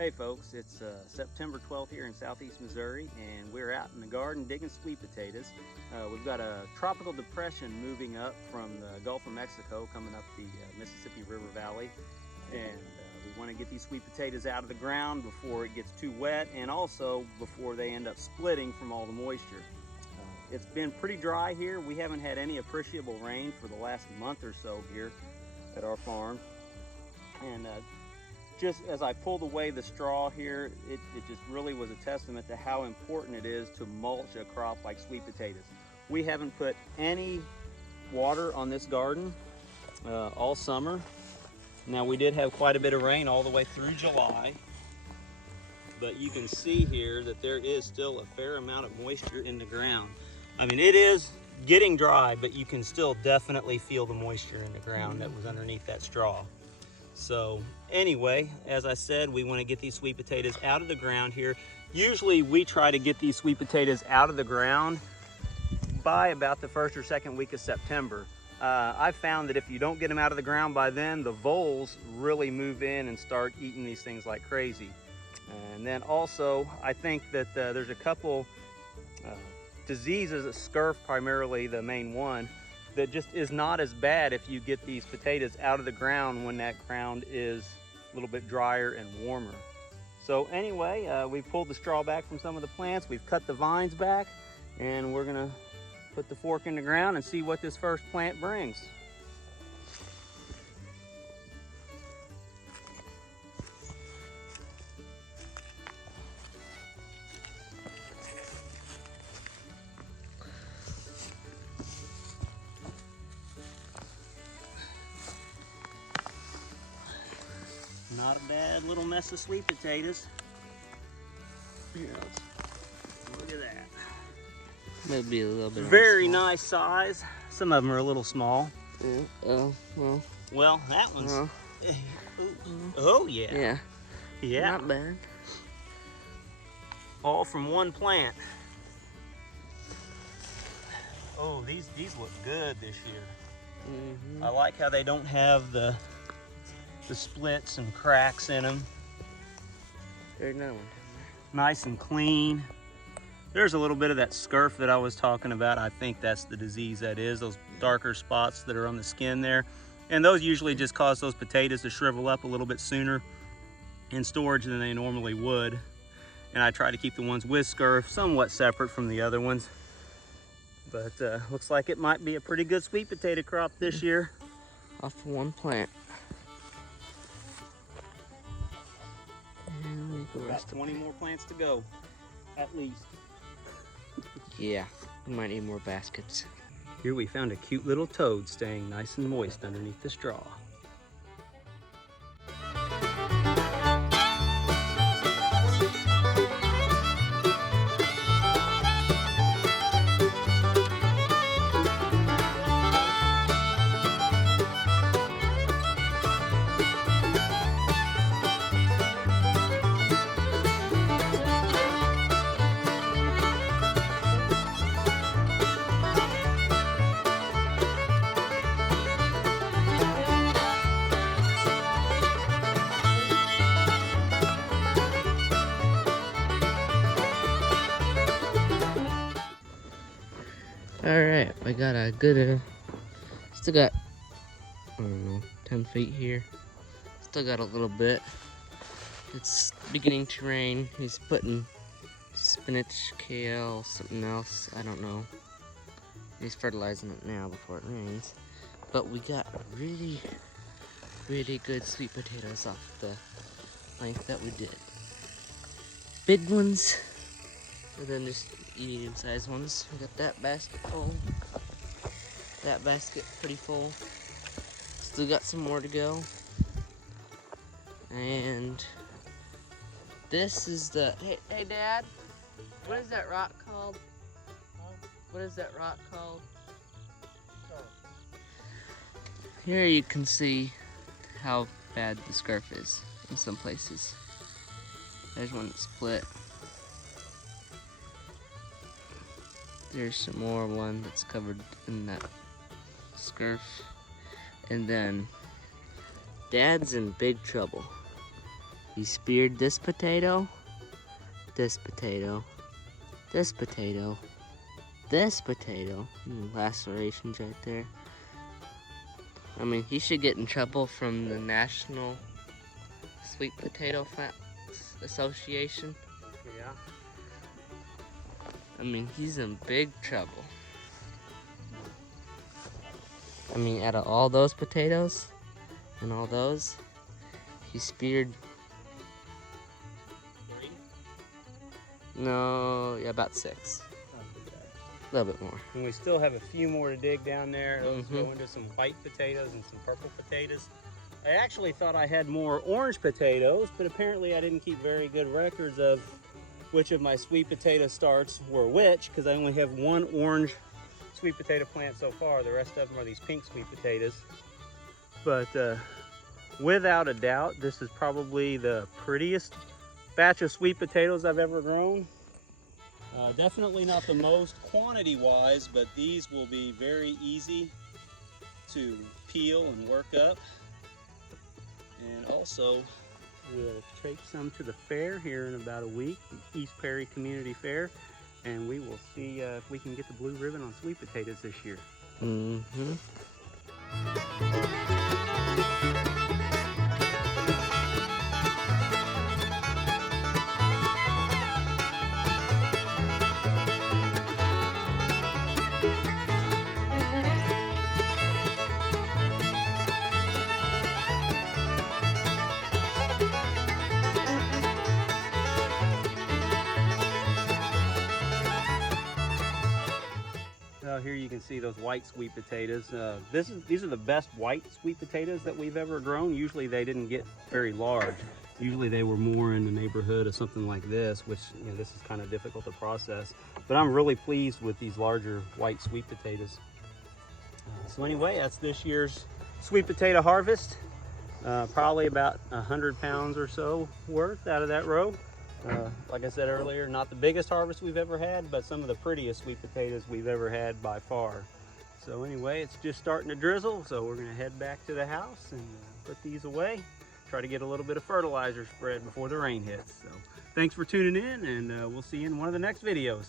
Hey folks, it's September 12th here in southeast Missouri, and we're out in the garden digging sweet potatoes. We've got a tropical depression moving up from the Gulf of Mexico, coming up the Mississippi River Valley, and we want to get these sweet potatoes out of the ground before it gets too wet, and also before they end up splitting from all the moisture. It's been pretty dry here. We haven't had any appreciable rain for the last month or so here at our farm, and just as I pulled away the straw here, it just really was a testament to how important it is to mulch a crop like sweet potatoes. We haven't put any water on this garden all summer. Now we did have quite a bit of rain all the way through July, but you can see here that there is still a fair amount of moisture in the ground. I mean, it is getting dry, but you can still definitely feel the moisture in the ground that was underneath that straw. So anyway, as I said, we want to get these sweet potatoes out of the ground here. Usually we try to get these sweet potatoes out of the ground by about the first or second week of September. I found that if you don't get them out of the ground by then, the voles really move in and start eating these things like crazy. And then also, I think that there's a couple diseases, scurf primarily the main one, that just is not as bad if you get these potatoes out of the ground when that ground is a little bit drier and warmer. So anyway, we pulled the straw back from some of the plants, we've cut the vines back, and we're gonna put the fork in the ground and see what this first plant brings. Not a bad little mess of sweet potatoes. Yeah. Look at that. Maybe a little bit. Very nice size. Some of them are a little small. Yeah. Well. Well, that one's. Oh yeah. Yeah. Yeah. Not bad. All from one plant. Oh, these look good this year. Mm-hmm. I like how they don't have the splits and cracks in them. There's another one. Nice and clean. There's a little bit of that scurf that I was talking about. I think that's the disease that is, those darker spots that are on the skin there. And those usually just cause those potatoes to shrivel up a little bit sooner in storage than they normally would. And I try to keep the ones with scurf somewhat separate from the other ones. But looks like it might be a pretty good sweet potato crop this year. Off of one plant. And the Got rest 20 more plants to go, at least. Yeah, we might need more baskets. Here we found a cute little toad staying nice and moist underneath the straw. Alright, I got a good, still got, I don't know, 10 feet here. Still got a little bit. It's beginning to rain. He's putting spinach, kale, something else, I don't know. He's fertilizing it now before it rains. But we got really good sweet potatoes off the length that we did. Big ones, and then just medium-sized ones. We got that basket full. That basket pretty full. Still got some more to go. And this is the, hey Dad, what is that rock called? What is that rock called? Here you can see how bad the scarf is in some places. There's one that's split. There's some more one that's covered in that scarf. And then Dad's in big trouble. He speared this potato, this potato, this potato, this potato. Lacerations right there. I mean, he should get in trouble from the National Sweet Potato Association. Yeah. I mean, he's in big trouble. I mean, out of all those potatoes and all those, he speared. 3? No, yeah, about 6. A little bit more. And we still have a few more to dig down there. Those Mhm. go into some white potatoes and some purple potatoes. I actually thought I had more orange potatoes, but apparently I didn't keep very good records of which of my sweet potato starts were which, because I only have one orange sweet potato plant so far. The rest of them are these pink sweet potatoes. But without a doubt, this is probably the prettiest batch of sweet potatoes I've ever grown. Definitely not the most quantity-wise, but these will be very easy to peel and work up. And also, we'll take some to the fair here in about a week, the East Perry Community Fair, and we will see if we can get the blue ribbon on sweet potatoes this year. Mm-hmm. Here you can see those white sweet potatoes. These are the best white sweet potatoes that we've ever grown. Usually they didn't get very large. Usually they were more in the neighborhood of something like this, which, you know, this is kind of difficult to process. But I'm really pleased with these larger white sweet potatoes. So anyway, that's this year's sweet potato harvest. Probably about 100 pounds or so worth out of that row. Like I said earlier, not the biggest harvest we've ever had, but some of the prettiest sweet potatoes we've ever had by far. So anyway, it's just starting to drizzle, so we're gonna head back to the house and put these away. Try to get a little bit of fertilizer spread before the rain hits. So thanks for tuning in, and we'll see you in one of the next videos.